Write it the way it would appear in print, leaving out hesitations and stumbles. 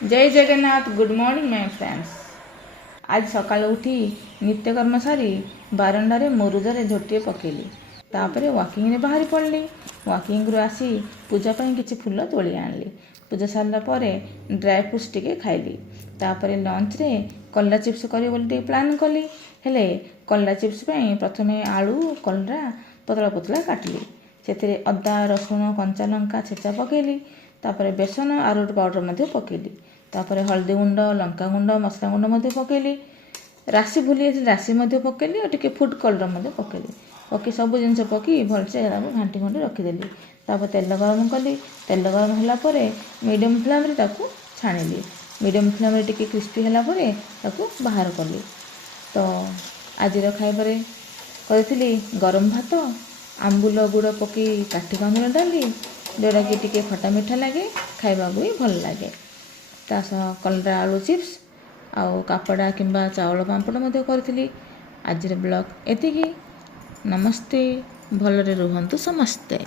जय Jagannath. Good morning my friends. आज सकाल उठी नित्यकर्म सारी बारंडारे मुरुजरे झोटिए पकेली। तापर वॉकिंग रे बाहरी पड़ली। वॉकिंग रु आसी पूजा ପାଇଁ କିଛି ଫୁଲ ତୋଳି ଆଣିଲି। ପୂଜା ସାରିଲା ପରେ ड्राई फ्रूट्स टिके खाइली। तापर लंच रे कलरा चिप्स करी बोली टिके प्लान कली। हेले कलरा चिप्स ପାଇଁ प्रथमे आलू कलरा पतला पतला काटली। सेतिरे अदा रसुण कंचा लंका छेचा पकेली। तापर बेसन आरोट पाउडर मध्य पकेली। तापर हल्दी गुंड लंका गुंड मसला गुंड मध्य पकेली। राशि भूली राशि मध्य पकेली और टिके फूड कलर मध्य पकेली। पकई सब जिनस पकई भलसे घाटी घंटी रखिदेली। तापर तेल गरम कली। तेल गरम होला परे मीडियम फ्लेम रे ताकू छाणिली। मीडियम फ्लेम रे टिके क्रिस्पी होला परे ताकू बाहर कली। तो आजिर खाइबारे करथिली गरम भात आंबुल गुड़ पकई काठी कांदुल डाली जोड़ा कि टिके खटा मिठा लगे खाइबा भी भल लगे। ता सह कलरा आलू चिप्स आउ कापड़ा किंबा चावल पांपड़ मध्य करथिली। आजिर ब्लॉग एतिकी। नमस्ते। भलरे रुहंतु समस्ते।